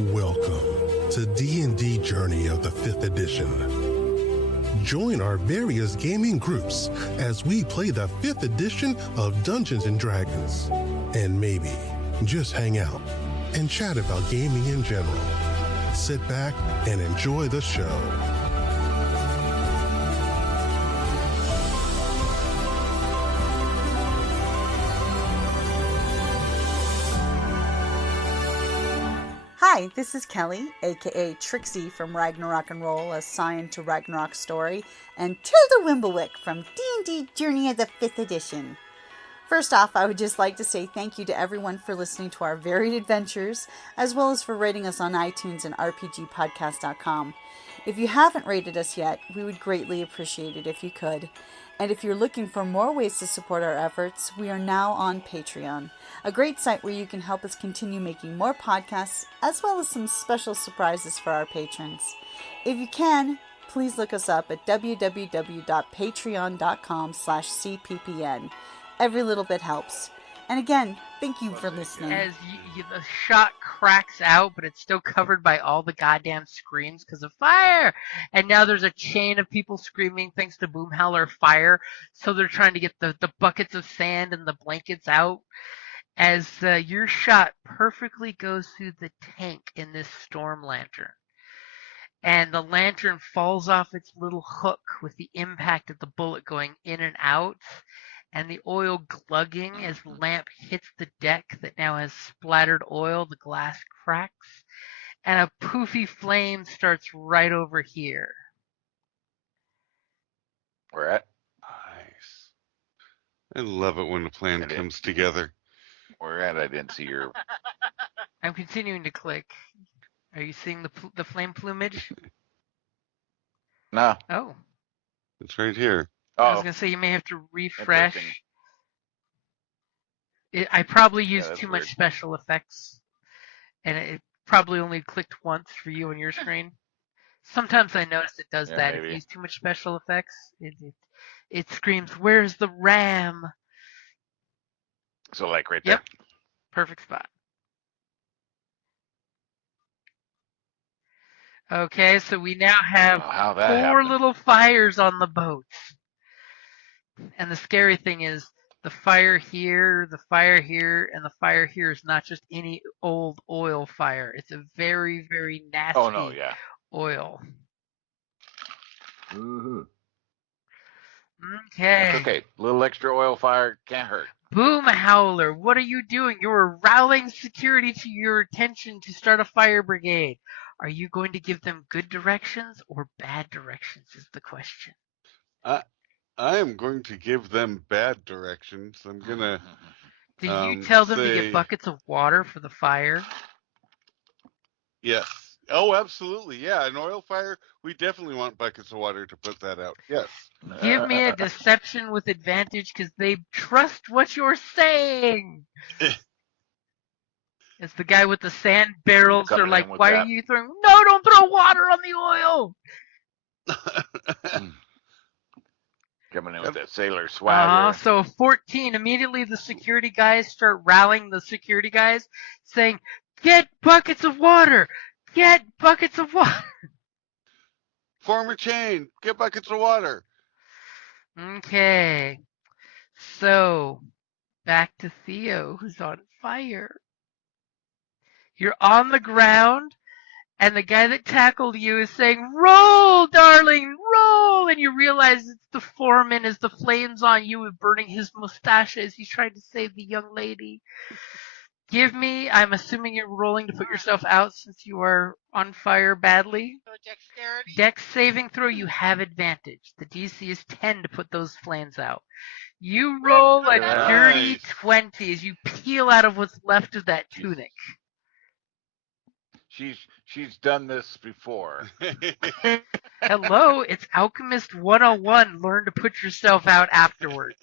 Welcome to D&D Journey of the 5th edition. Join our various gaming groups as we play the 5th edition of Dungeons & Dragons. And maybe just hang out and chat about gaming in general. Sit back and enjoy the show. Hi, this is Kelly, aka Trixie from Ragnarok and Roll, assigned to Ragnarok Story, and Tilda Wimblewick from D&D Journey of the 5th edition. First off, I would just like to say thank you to everyone for listening to our varied adventures, as well as for rating us on iTunes and rpgpodcast.com. If you haven't rated us yet, we would greatly appreciate it if you could. And if you're looking for more ways to support our efforts, we are now on Patreon, a great site where you can help us continue making more podcasts, as well as some special surprises for our patrons. If you can, please look us up at www.patreon.com/cppn. Every little bit helps. And again, thank you for listening. As the shot cracks out, but it's still covered by all the goddamn screams because of fire. And now there's a chain of people screaming thanks to Boomhowler fire. So they're trying to get the buckets of sand and the blankets out. As your shot perfectly goes through the tank in this storm lantern. And the lantern falls off its little hook with the impact of the bullet going in and out. And the oil glugging as the lamp hits the deck that now has splattered oil, the glass cracks, and a poofy flame starts right over here. Where at? Nice. I love it when a plan comes together. Where at? I didn't see your... I'm continuing to click. Are you seeing the flame plumage? No. Oh. It's right here. I was going to say you may have to refresh. I probably used too much special effects. And it probably only clicked once for you on your screen. Sometimes I notice it does that. Maybe. If you use too much special effects, it screams, "Where's the RAM?" So like right there? Yep. Perfect spot. Okay, so we now have 4 little fires on the boat. And the scary thing is the fire here, and the fire here is not just any old oil fire. It's a very, very nasty oil. Mm-hmm. Okay. That's okay. A little extra oil fire can't hurt. Boomhowler, what are you doing? You're rallying security to your attention to start a fire brigade. Are you going to give them good directions or bad directions is the question. I am going to give them bad directions. I'm going to... Did you tell them to get buckets of water for the fire? Yes. Oh, absolutely. Yeah, an oil fire, we definitely want buckets of water to put that out. Yes. Give me a deception with advantage because they trust what you're saying. It's the guy with the sand barrels are like, why are you throwing... No, don't throw water on the oil! Coming in with that sailor swagger. So 14. Immediately the security guys start rallying the security guys, saying, "Get buckets of water! Get buckets of water!" Form a chain. Get buckets of water. Okay. So, back to Theo, who's on fire. You're on the ground. And the guy that tackled you is saying, "Roll, darling, roll!" And you realize it's the foreman as the flames on you and burning his mustache as he's trying to save the young lady. Give me, I'm assuming you're rolling to put yourself out since you are on fire badly. So dexterity? Dex saving throw, you have advantage. The DC is 10 to put those flames out. You roll a dirty 20 as you peel out of what's left of that tunic. She's done this before. Hello, it's Alchemist 101. Learn to put yourself out afterwards.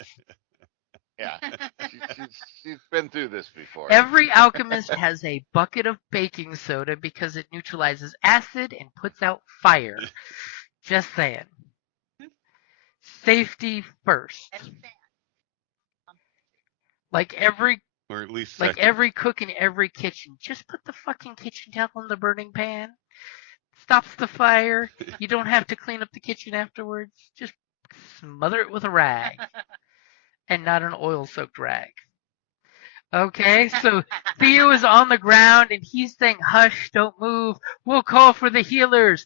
Yeah, she's been through this before. Every alchemist has a bucket of baking soda because it neutralizes acid and puts out fire. Just saying. Safety first. Like every or at least Like second. every cook in every kitchen, just put the fucking kitchen towel in the burning pan. Stops the fire. You don't have to clean up the kitchen afterwards. Just smother it with a rag, and not an oil-soaked rag. Okay, so Theo is on the ground and he's saying, "Hush, don't move. We'll call for the healers.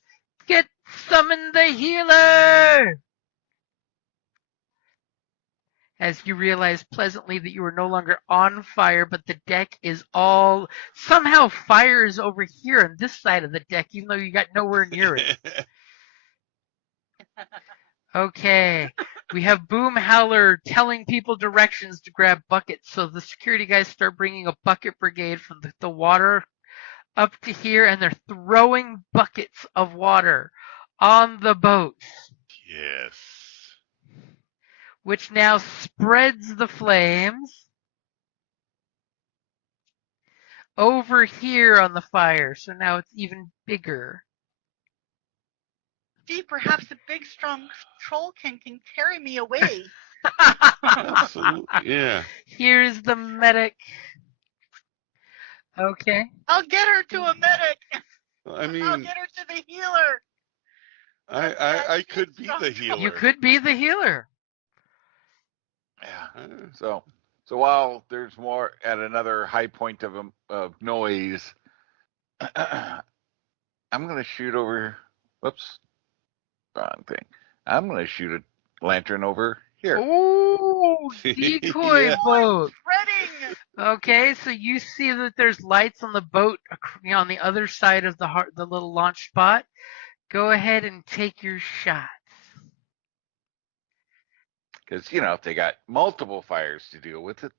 Summon the healer!" As you realize pleasantly that you are no longer on fire, but the deck is all somehow fire is over here on this side of the deck, even though you got nowhere near it. Okay, we have Boom Howler telling people directions to grab buckets, so the security guys start bringing a bucket brigade from the water up to here, and they're throwing buckets of water on the boats, Yes. which now spreads the flames over here on the fire, so now it's even bigger. Gee, perhaps a big, strong trollkin can carry me away. Absolutely. Yeah. Here's the medic. Okay. I'll get her to a medic. I I'll mean, get her to the healer. I could be the healer. You could be the healer. Yeah. So while there's more at another high point of noise, I'm gonna shoot over. Whoops, wrong thing. I'm gonna shoot a lantern over here. Ooh, decoy Yeah. boat. Spreading. Okay, so you see that there's lights on the boat on the other side of the little launch spot. Go ahead and take your shots. Because if they got multiple fires to deal with, it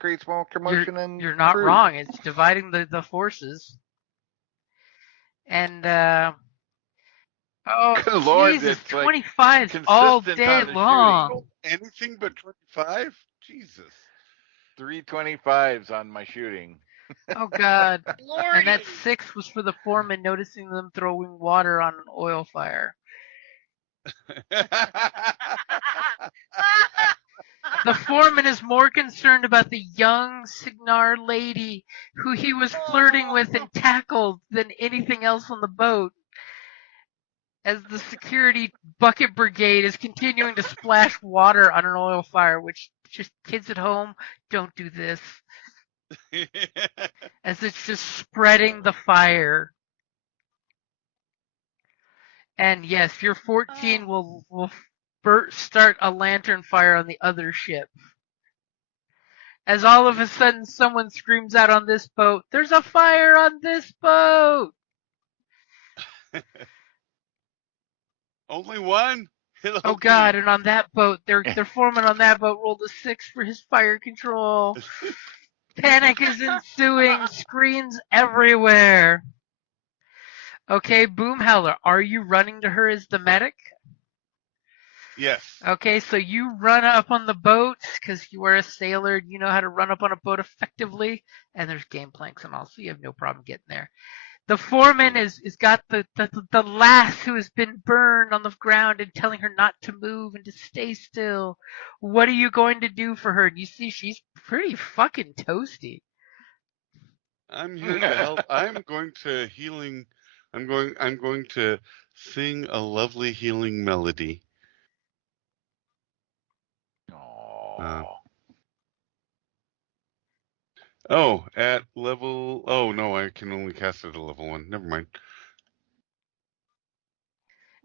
creates more commotion and You're not crew. wrong. It's dividing the forces. And Good Lord, Jesus, it's like 25s all consistent day on the long. shooting. Anything but 25? Jesus. 325s on my shooting. Oh God. Lordy. And that 6 was for the foreman noticing them throwing water on an oil fire. The foreman is more concerned about the young Signar lady who he was flirting with and tackled than anything else on the boat. As the security bucket brigade is continuing to splash water on an oil fire, which just kids at home, don't do this. As it's just spreading the fire. And yes, your 14 will start a lantern fire on the other ship. As all of a sudden someone screams out on this boat, "There's a fire on this boat!" Only one? Oh God, and on that boat, their foreman on that boat rolled a 6 for his fire control. Panic is ensuing, screams everywhere. Okay, Boom Howler, are you running to her as the medic? Yes. Okay, so you run up on the boat, because you are a sailor, you know how to run up on a boat effectively, and there's game planks and all, so you have no problem getting there. The foreman is got the lass who has been burned on the ground and telling her not to move and to stay still. What are you going to do for her? And you see she's pretty fucking toasty. I'm here to help. I'm going to sing a lovely healing melody. At level. Oh no, I can only cast it at level 1. Never mind.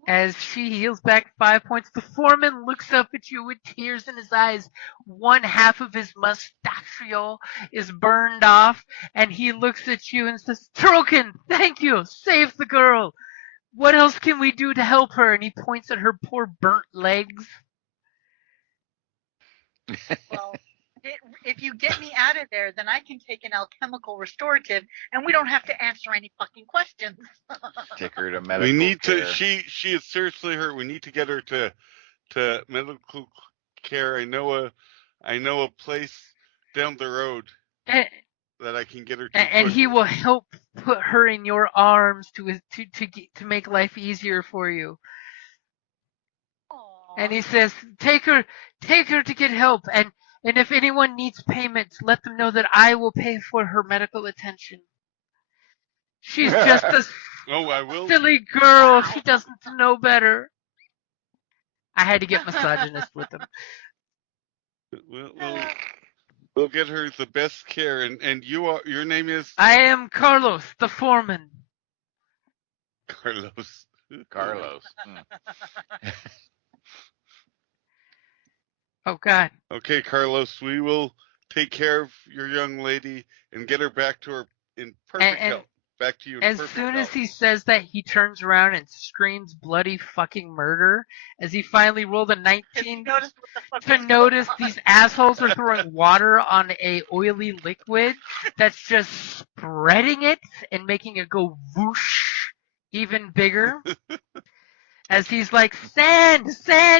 As she heals back 5 points, the foreman looks up at you with tears in his eyes. One half of his mustachio is burned off, and he looks at you and says, "Trollkin, thank you, save the girl. What else can we do to help her?" And he points at her poor burnt legs. Well, if you get me out of there, then I can take an alchemical restorative, and we don't have to answer any fucking questions. Take her to medical We need care. to. She is seriously hurt. We need to get her to medical care. I know a place down the road that I can get her to. And he will help put her in your arms to make life easier for you. And he says, take her to get help. And And if anyone needs payment, let them know that I will pay for her medical attention. She's just a Oh, I will. silly girl. She doesn't know better. I had to get misogynist with them. We'll get her the best care. And your name is I am Carlos, the foreman. Carlos. Carlos. Oh, God. Okay, Carlos, we will take care of your young lady and get her back to her in perfect health. Back to you in As perfect soon as health. he says that, he turns around and screams bloody fucking murder as he finally rolled a 19 to notice these assholes are throwing water on a oily liquid that's just spreading it and making it go whoosh even bigger. As he's like, sand,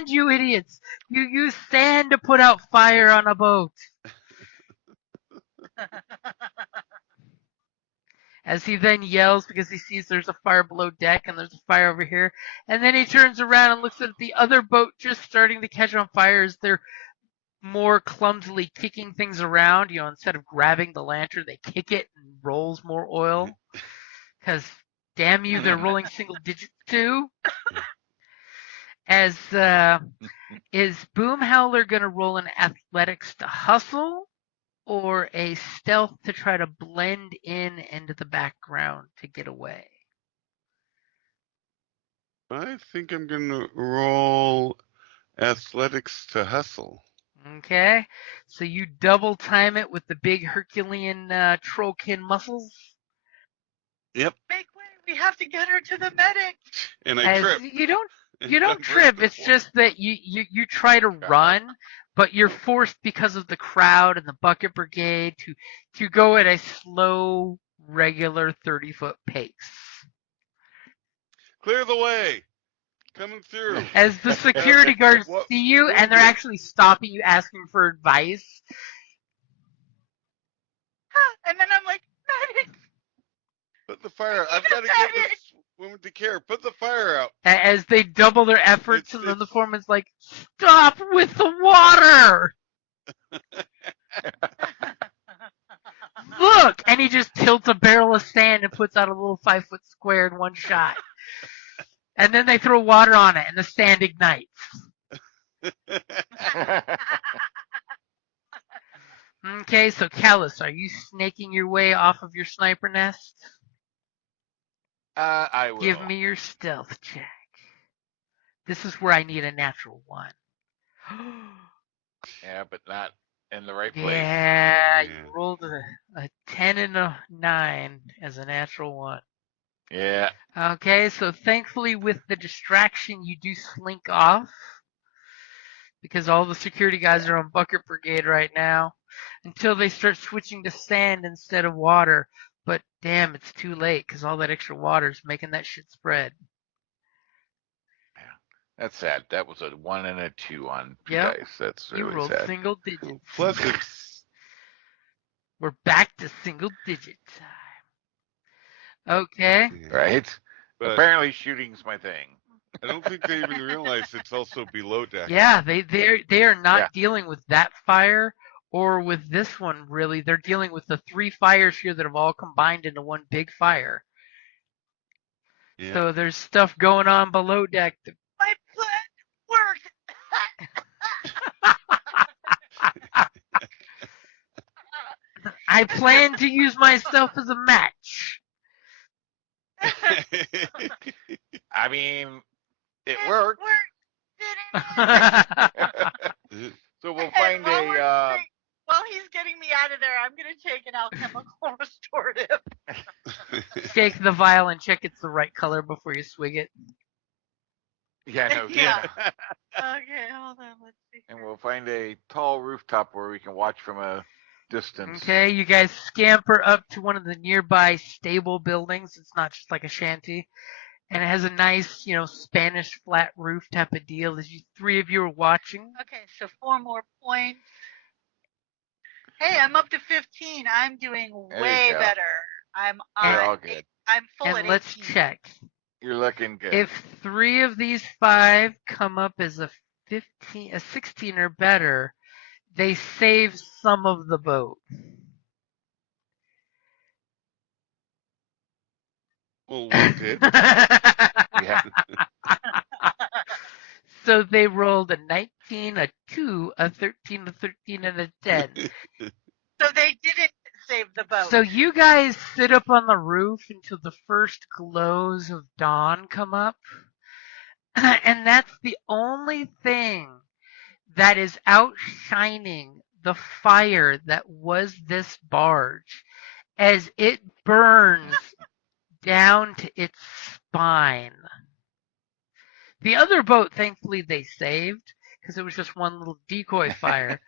you idiots! You use sand to put out fire on a boat. As he then yells because he sees there's a fire below deck and there's a fire over here. And then he turns around and looks at the other boat just starting to catch on fire as they're more clumsily kicking things around. You know, instead of grabbing the lantern, they kick it and rolls more oil. Because, damn you, they're rolling single digits too. As, is Boom Howler going to roll an athletics to hustle? Or a stealth to try to blend in into the background to get away? I think I'm going to roll athletics to hustle. Okay, so you double time it with the big Herculean trollkin muscles. Yep. Make way! We have to get her to the medic. And I trip. You don't trip. It's just that you try to run, but you're forced because of the crowd and the bucket brigade to go at a slow, regular 30-foot pace. Clear the way. Coming through. As the security guards see you and they're actually stopping you, asking for advice. And then I'm like, medic! Put the fire out. I've got to get this woman to care. Put the fire out. As they double their efforts, and then the foreman's like, stop with the water! Look! And he just tilts a barrel of sand and puts out a little 5-foot square in one shot. And then they throw water on it, and the sand ignites. Okay, so Callus, are you snaking your way off of your sniper nest? I will. Give me your stealth check. This is where I need a natural 1. Yeah, but not in the right place. Yeah, you rolled a 10 and a 9 as a natural 1. Yeah. Okay, so thankfully with the distraction, you do slink off. Because all the security guys are on bucket brigade right now. Until they start switching to sand instead of water. But damn, it's too late because all that extra water is making that shit spread. Yeah, that's sad. That was a 1 and a 2 on Yep. dice. That's really You rolled sad. single digits. Plus We're back to single digit time. Okay. Right? But apparently shooting's my thing. I don't think they even realize it's also below deck. Yeah, they are not dealing with that fire or with this one, really. They're dealing with the 3 fires here that have all combined into one big fire. Yeah. So there's stuff going on below deck. My plan worked! I plan to use myself as a match. I mean, it worked. So we'll find a... While he's getting me out of there, I'm going to take an alchemical restorative. Shake the vial and check it's the right color before you swig it. Yeah, no. Yeah. Okay, hold on. Let's see. And we'll find a tall rooftop where we can watch from a distance. Okay, you guys scamper up to one of the nearby stable buildings. It's not just like a shanty. And it has a nice, Spanish flat roof type of deal as you 3 of you are watching. Okay, so 4 more points. Hey, I'm up to 15. I'm doing way better. I'm all good. I'm full at 18. Let's check. You're looking good. If 3 of these 5 come up as a 16 or better, They saved some of the boat. Well, one did. Yeah. So they rolled a 19, a 2, a 13, a 13, and a 10. So they didn't save the boat. So you guys sit up on the roof until the first glows of dawn come up. And that's the only thing that is outshining the fire that was this barge as it burns down to its spine. The other boat, thankfully, they saved because it was just one little decoy fire.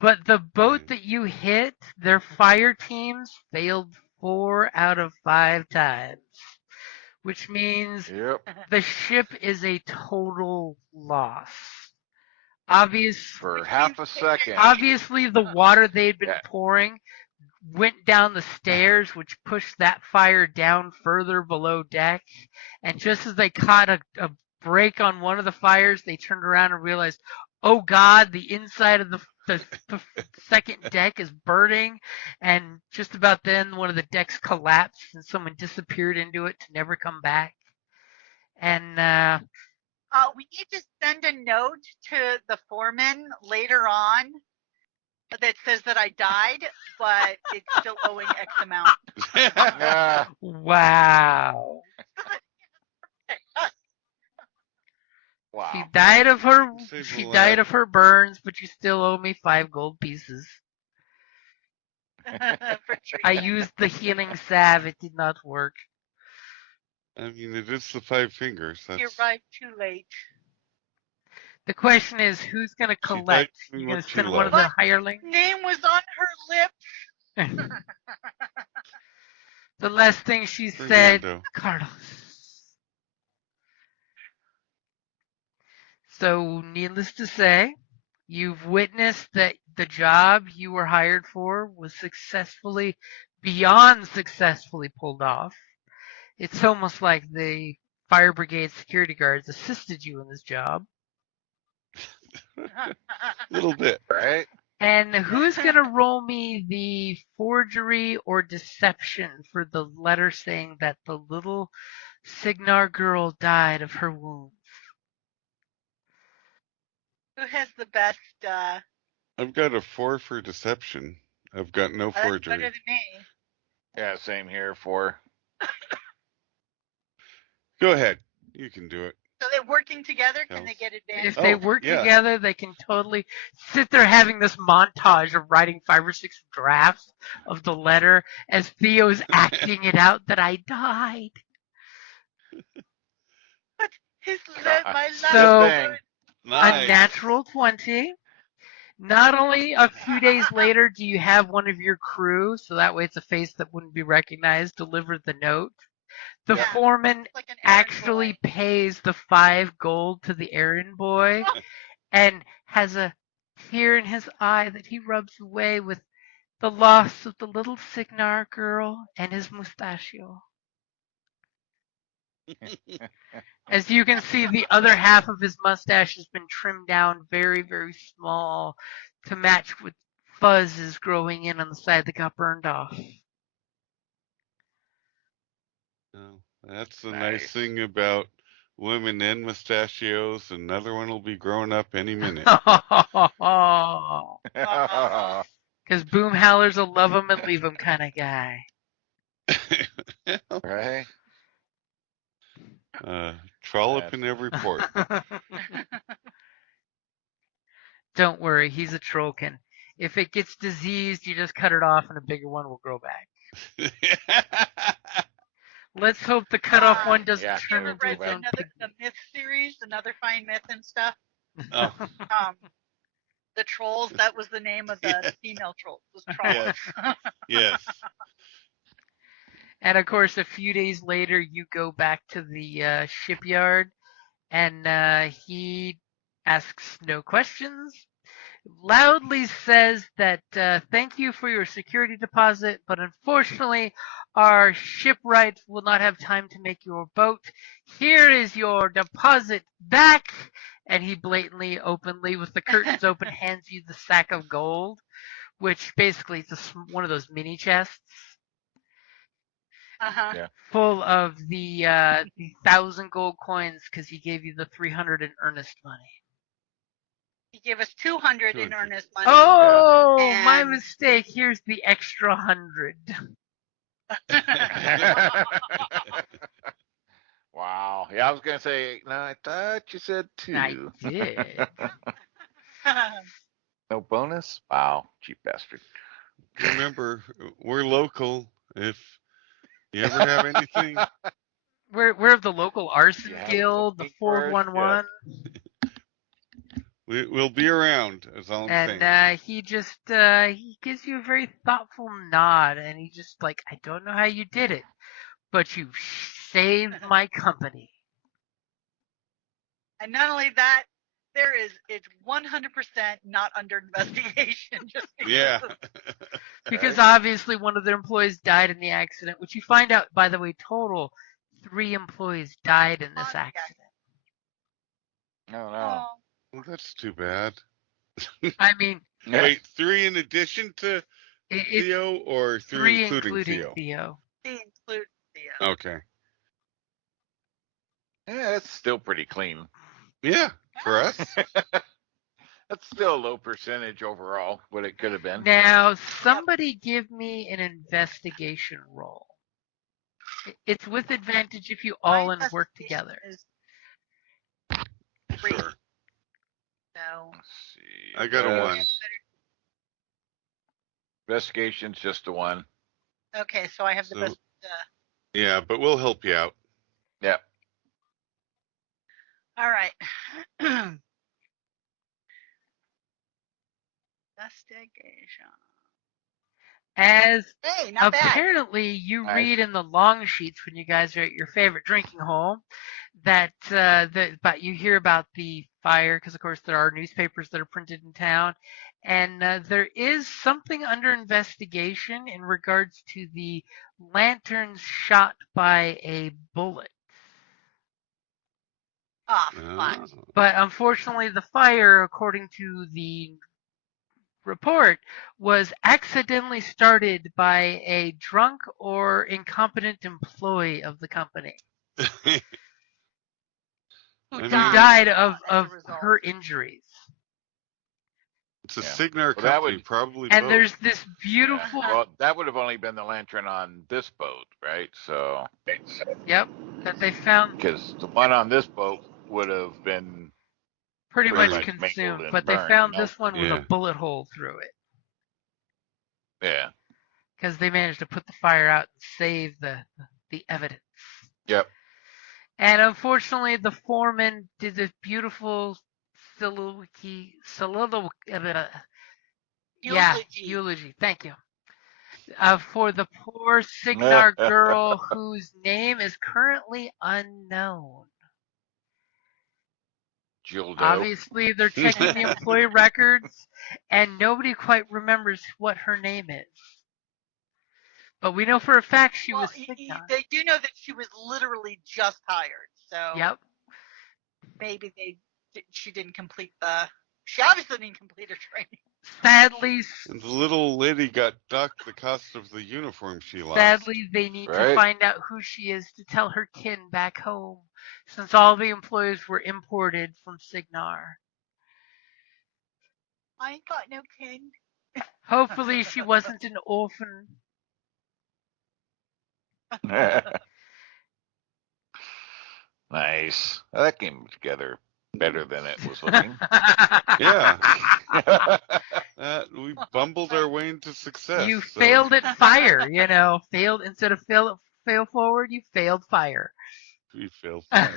But the boat that you hit, their fire teams failed 4 out of 5 times, which means Yep. the ship is a total loss. For half a second. Obviously, the water they'd been Yeah. pouring went down the stairs, which pushed that fire down further below deck. And just as they caught a break on one of the fires, they turned around and realized, oh God, the inside of the second deck is burning. And just about then, one of the decks collapsed and someone disappeared into it to never come back. And we need to send a note to the foreman later on that says that I died, but it's still owing X amount. Yeah. wow. Wow. She died of her Save she a died laugh. of her burns, but you still owe me 5 gold pieces. For I treatment. used the healing salve, it did not work. I mean, it is the 5 fingers. That's, You arrived too late. The question is, who's gonna She died collect? from You what gonna she send one of loved. the hirelings? Name was on her lips. The last thing she said, Fernando. Carlos. So, needless to say, you've witnessed that the job you were hired for was beyond successfully pulled off. It's almost like the fire brigade security guards assisted you in this job. Little bit. Right? And who's going to roll me the forgery or deception for the letter saying that the little Signar girl died of her wounds? Who has the best? I've got a 4 for deception. I've got no That's better forgery. than me. Yeah, same here. 4. Go ahead. You can do it. So they're working together. Can Else. they get advantage? If they Oh, work yeah. together, they can totally sit there having this montage of writing 5 or 6 drafts of the letter as Theo's acting it out that I died. But my last So- Good thing. Nice. A natural 20. Not only a few days later do you have one of your crew, so that way it's a face that wouldn't be recognized, deliver the note. The Yeah. foreman like an errand actually boy. pays the 5 gold to the errand boy and has a tear in his eye that he rubs away with the loss of the little Signar girl and his mustachio. As you can see, the other half of his mustache has been trimmed down very, very small to match with fuzzes growing in on the side that got burned off. Oh, that's the Nice. nice thing about women and mustachios. Another one will be growing up any minute. Because Boomhowler's a love 'em and leave 'em kind of guy. Right? Trollop in every port. Don't worry, he's a trollkin. If it gets diseased, you just cut it off and a bigger one will grow back. Let's hope the cut off one doesn't Yeah, turn Ever into read its own the myth series, another fine myth and stuff? Oh, The trolls. That was the name of the Yeah. female trolls. Was trolls. yes. And of course, a few days later, you go back to the shipyard, and he asks no questions. Loudly says that thank you for your security deposit, but unfortunately, our shipwright will not have time to make your boat. Here is your deposit back, and he blatantly, openly, with the curtains open, hands you the sack of gold, which basically is one of those mini chests Uh-huh. full of the 1,000 gold coins because he gave you the 300 in earnest money. He gave us 200 in 200. earnest money. Oh, my And- mistake. Here's the extra 100. Wow. Yeah, I was gonna say. No, I thought you said 2. I did. No bonus. Wow, cheap bastard. Remember, we're local. If you ever have anything, We're of the local arson You have guild, the something for us? 411, we'll be around. That's all I'm saying. and he just he gives you a very thoughtful nod, and he just like, I don't know how you did it, but you saved my company. And not only that, it's 100% not under investigation. Just because Yeah. Because obviously one of their employees died in the accident, which you find out, by the way, total 3 employees died in this accident. No, no. Well, that's too bad. I mean, Wait, 3 in addition to it's Theo, or 3 including Theo? They include Theo. Okay. Yeah, that's still pretty clean. Yeah, for us. That's still a low percentage overall, what it could have been. Now, somebody give me an investigation roll. It's with advantage if you all My work investigation together. is 3. Sure. So Let's see. I got a 1. Investigation's just a 1. okay, so I have the So- best. Yeah, but we'll help you out. Yeah. All right. Investigation. As Hey, not bad. apparently you Nice. read in the long sheets when you guys are at your favorite drinking hole that but you hear about the fire because of course there are newspapers that are printed in town, and there is something under investigation in regards to the lanterns shot by a bullet. Oh, Oh. fun. But unfortunately, the fire, according to the report, was accidentally started by a drunk or incompetent employee of the company Who I mean- who died as a of result. her injuries. It's a Yeah. Signar Well, that company, would- probably And both. there's this beautiful, Well, that would have only been the lantern on this boat, right? So, yep, that they found because the one on this boat would have been pretty Pretty much much mangled consumed, and but they burned, found you know? this one with Yeah. a bullet hole through it Yeah. because they managed to put the fire out and save the evidence. Yep. And unfortunately, the foreman did this beautiful eulogy. Thank you. For the poor Signar girl whose name is currently unknown. Gildo. Obviously, they're checking the employee records, and nobody quite remembers what her name is. But we know for a fact she was Signar. They do know that she was literally just hired. So Yep. maybe she didn't complete she obviously didn't complete her training. Sadly, And the little lady got docked the cost of the uniform she lost. Sadly, they need to Right. find out who she is to tell her kin back home, since all the employees were imported from Signar. I ain't got no kin. Hopefully, she wasn't an orphan. Nice. Well, that came together better than it was looking. Yeah. We bumbled our way into success. You so- failed at fire, failed instead of fail forward, you failed fire. We failed. Fire.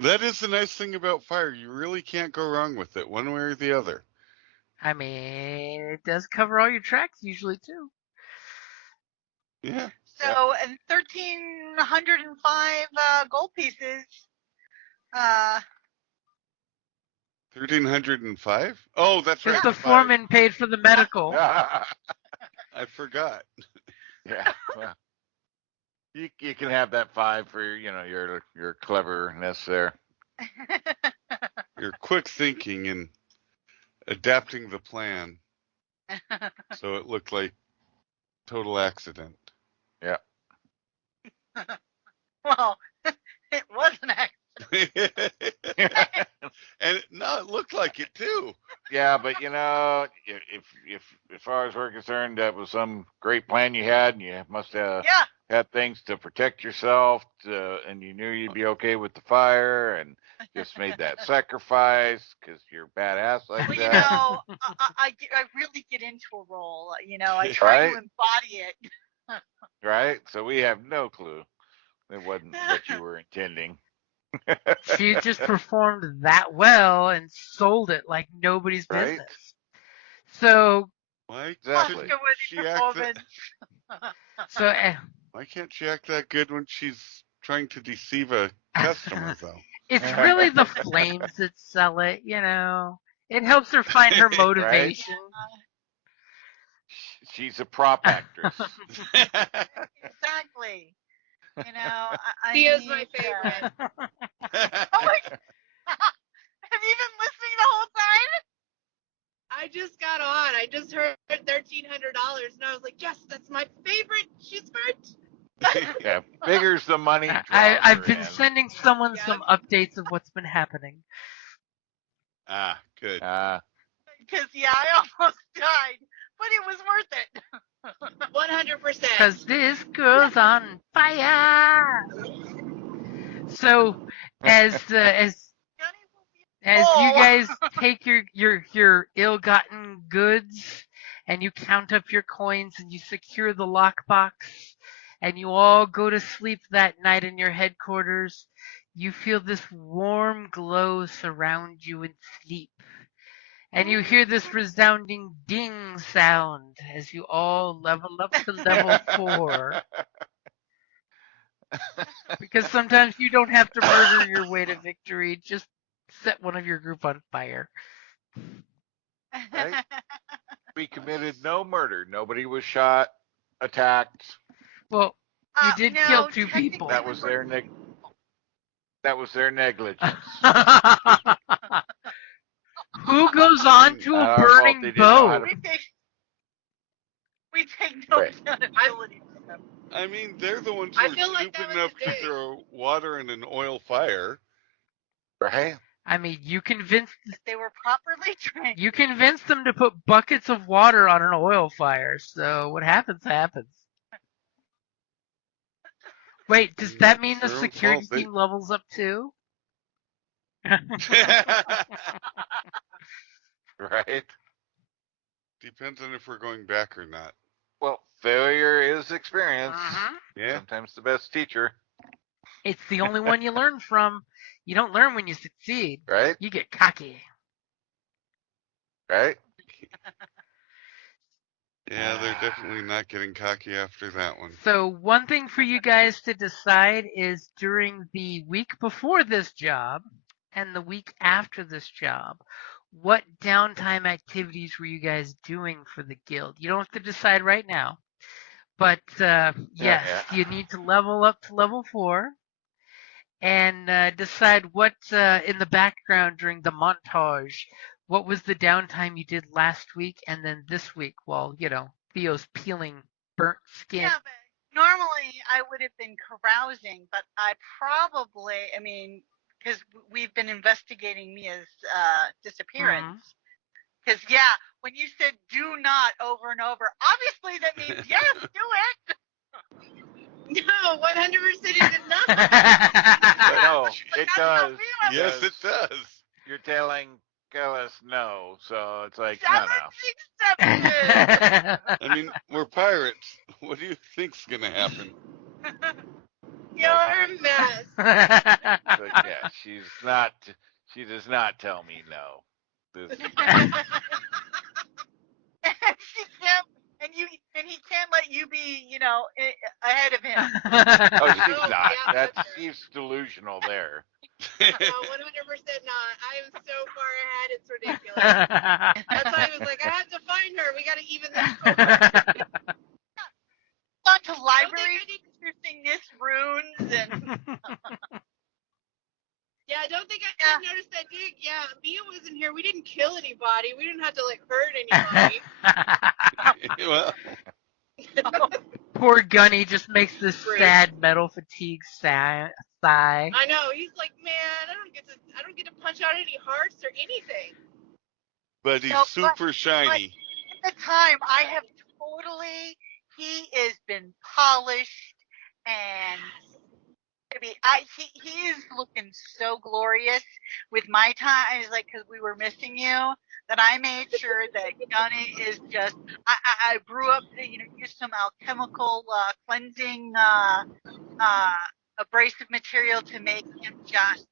That is the nice thing about fire. You really can't go wrong with it, one way or the other. I mean, it does cover all your tracks usually too. Yeah. So, and 1,305 gold pieces. 1,305? Oh, that's right. Because the 5. foreman paid for the medical. I forgot. Yeah. Well, You can have that 5 for your cleverness there. Your quick thinking and adapting the plan so it looked like total accident. Yeah. Well, it was an accident. And no, it looked like it too. Yeah, but if as far as we're concerned, that was some great plan you had, and you must have had things to protect yourself, and you knew you'd be okay with the fire, and just made that sacrifice because you're badass like Well, that. I really get into a role. I try to embody it. Right? So we have no clue. It wasn't what you were intending. She just performed that well and sold it like nobody's Right? business. So Why Exactly. she act so Why can't she act that good when she's trying to deceive a customer, though? it's really the flames that sell it, It helps her find her motivation. She's a prop actress. Exactly. Thea's my favorite. Oh my God. Have you been listening the whole time? I just got on. I just heard $1,300, and I was like, yes, that's my favorite. She's smart. Yeah, figures the money. I've been sending someone some updates of what's been happening. Ah, good. Because I almost died, but it was worth it. 100%. Because this girl's on fire. So, as you guys take your ill-gotten goods and you count up your coins and you secure the lockbox and you all go to sleep that night in your headquarters, you feel this warm glow surround you in sleep. And you hear this resounding ding sound as you all level up to level 4. Because sometimes you don't have to murder your way to victory. Just set one of your group on fire. Right? We committed no murder. Nobody was shot, attacked. Well, you did kill 2 people. That was their negligence. Who goes on to a burning boat? We take no accountability for them. I mean, they're the ones who are stupid enough to throw water in an oil fire. Right? I mean, you convinced... They were properly trained. You convinced them to put buckets of water on an oil fire, so what happens, happens. Wait, does that mean the security team levels up too? Right? Depends on if we're going back or not. Well, failure is experience. Yeah. Sometimes the best teacher. It's the only one you learn from. You don't learn when you succeed. Right? You get cocky. Right? Yeah, they're definitely not getting cocky after that one. So one thing for you guys to decide is during the week before this job and the week after this job, what downtime activities were you guys doing for the guild? You don't have to decide right now. But yes, you need to level up to level 4 and decide what in the background during the montage, what was the downtime you did last week and then this week while, Theo's peeling burnt skin. Yeah, but normally I would have been carousing, but I probably, because we've been investigating Mia's disappearance. Because, when you said do not over and over, obviously that means yes, do it. No, 100% it did not. No, it does. Yes, it does. You're telling us no, so it's like, 7, 6, 7. I mean, we're pirates. What do you think's gonna happen? You're a mess. But yeah, she does not tell me no. She can't, and he can't let you be, ahead of him. Oh, she's not. Yeah, She's delusional there. No, 100% not. I am so far ahead, it's ridiculous. That's why I was like, I have to find her. We got to even this score. On to library. Interesting. Nyss didn't have to like hurt anybody. Well, Poor Gunny just makes this sad metal fatigue sigh. I know. He's like, man, I don't get to punch out any hearts or anything. but he's super shiny. At the time, he has been polished and he is looking so glorious with my time. It's like, because we were missing you, that I made sure that Gunny is just, I brew up, used some alchemical cleansing abrasive material to make him just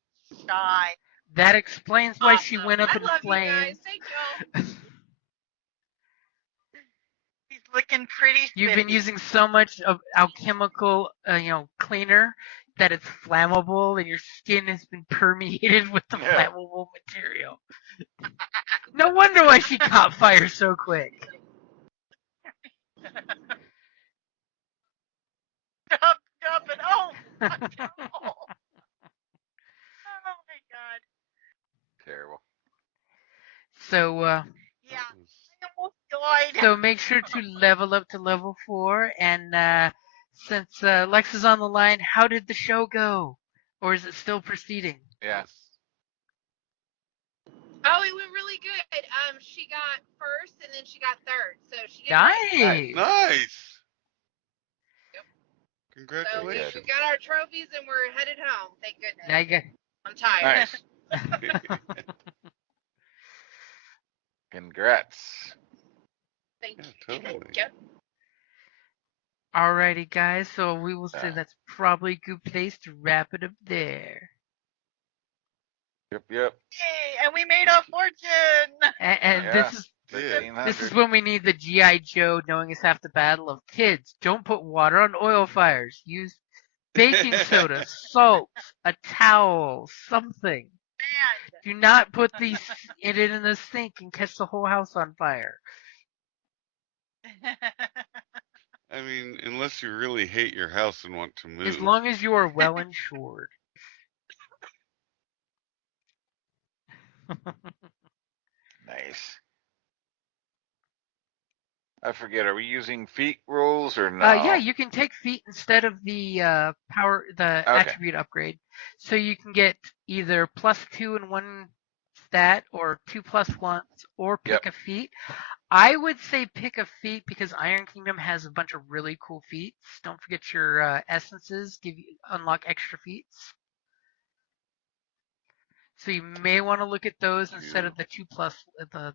shy. That explains why she went up in love flames. You guys. Thank you. He's looking pretty spiffy. You've been using so much of alchemical, cleaner that it's flammable, and your skin has been permeated with the flammable material. No wonder why she caught fire so quick. Stop it! Oh my God! Terrible. So, yeah, I almost died. So make sure to level up to level 4, and since Lex is on the line, how did the show go? Or is it still proceeding? Yeah. Oh, it went really good. She got first, and then she got third. So she did Nice. Nice. Yep. Congratulations. So we got our trophies, and we're headed home. Thank goodness. Now you got... I'm tired. Nice. Congrats. Thank Yeah, you. totally. Yep. Alrighty, guys. So we will say that's probably a good place to wrap it up there. Yep. Yay, and we made a fortune. And this is when we need the G.I. Joe knowing is half the battle of kids. Don't put water on oil fires. Use baking soda, salt, a towel, something. Man. Do not put it in the sink and catch the whole house on fire. I mean, unless you really hate your house and want to move. As long as you are well insured. Nice. I forget. Are we using feat rolls or no? Yeah, you can take feat instead of the attribute upgrade. So you can get either +2 in one stat, or 2 +1s, or pick a feat. I would say pick a feat because Iron Kingdom has a bunch of really cool feats. Don't forget your essences unlock extra feats. So you may want to look at those instead of the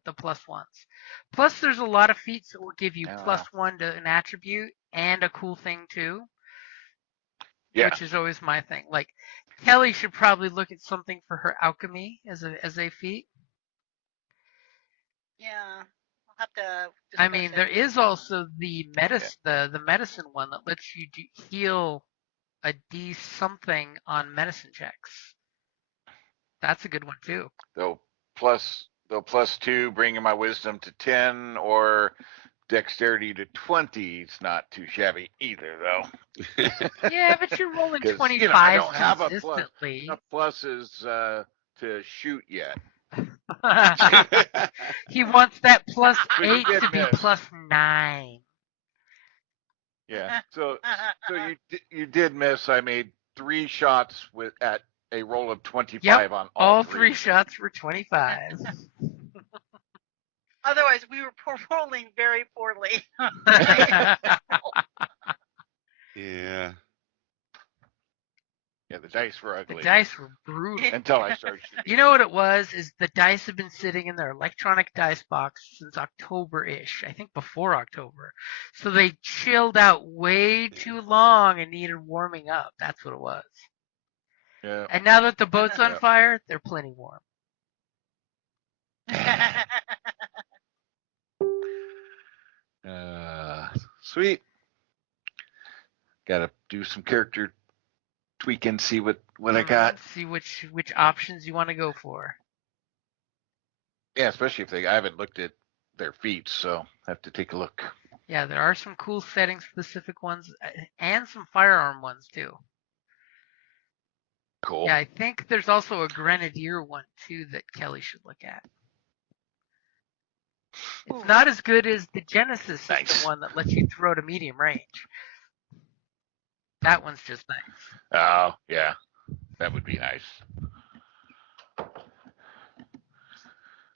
the +1s. Plus, there's a lot of feats that will give you +1 to an attribute and a cool thing too. Yeah. Which is always my thing. Like Kelly should probably look at something for her alchemy as a feat. Yeah, I'll have to. I mean, there is also the the medicine one that lets you heal a D something on medicine checks. That's a good one too. They'll +2, bringing my wisdom to 10, or dexterity to 20. It's not too shabby either, though. Yeah, but you're rolling 25 I don't have consistently. enough pluses to shoot yet. He wants that +8 to be +9. Yeah. So you did miss. I made 3 shots at a roll of 25 on all 3 shots were 25. Otherwise, we were rolling very poorly. Yeah. Yeah, the dice were ugly. The dice were brutal. Until I started shooting. You know what it was? Is the dice have been sitting in their electronic dice box since October-ish. I think before October. So they chilled out way too long and needed warming up. That's what it was. Yeah. And now that the boat's on fire, they're plenty warm. Sweet. Gotta do some character tweaking, see what I got. See which options you want to go for. Yeah, especially if I haven't looked at their feats, so I have to take a look. Yeah, there are some cool setting-specific ones, and some firearm ones, too. Cool. Yeah, I think there's also a grenadier one, too, that Kelly should look at. It's not as good as the Genesis Nice. system one that lets you throw to medium range. That one's just nice. Oh, yeah. That would be nice.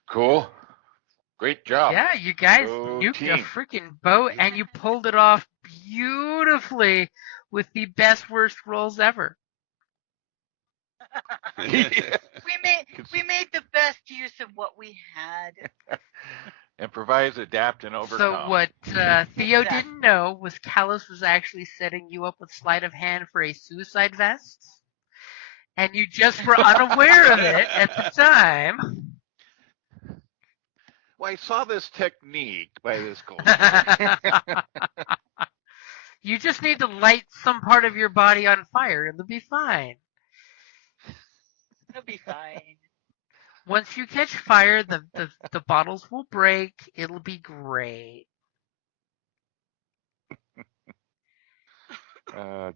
Cool. Great job. Yeah, you guys Go nuked a team. freaking boat, and you pulled it off beautifully with the best worst rolls ever. We made the best use of what we had. Improvise, adapt, and overcome. So what Theo didn't know was Callus was actually setting you up with sleight of hand for a suicide vest, and you just were unaware of it at the time. Well, I saw this technique by this culture. You just need to light some part of your body on fire, and it'll be fine. It'll be fine. Once you catch fire, the bottles will break. It'll be great.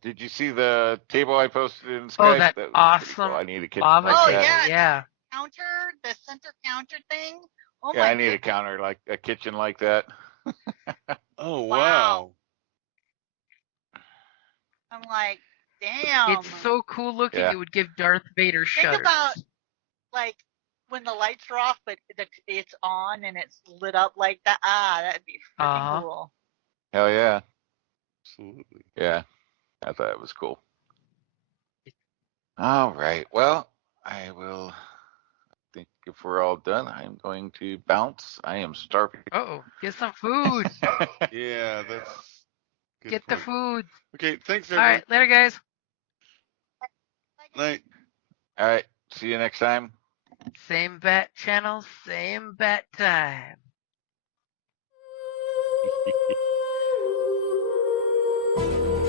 Did you see the table I posted in Skype? Oh, that was awesome cool. I need a kitchen lava like table. that. Yeah. Counter, the center counter thing. Oh Yeah, I need a counter like a kitchen like that. Oh, wow. I'm like, damn. It's so cool looking. Yeah. It would give Darth Vader shudders. Think about, like, when the lights are off, but it's on and it's lit up like that. That'd be freaking cool. Hell yeah. Absolutely. Yeah. I thought it was cool. All right. Well, I will think if we're all done, I'm going to bounce. I am starving. Uh-oh. Get some food. Yeah, that's good Get point. the food. Okay, thanks, All everyone. right. Later, guys. Night. All right. See you next time. Same bat channel, same bat time.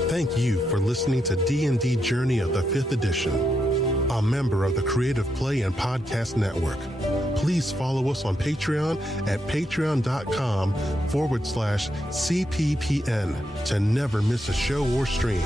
Thank you for listening to D&D Journey of the 5th Edition, a member of the Creative Play and Podcast Network. Please follow us on Patreon at patreon.com/CPPN to never miss a show or stream.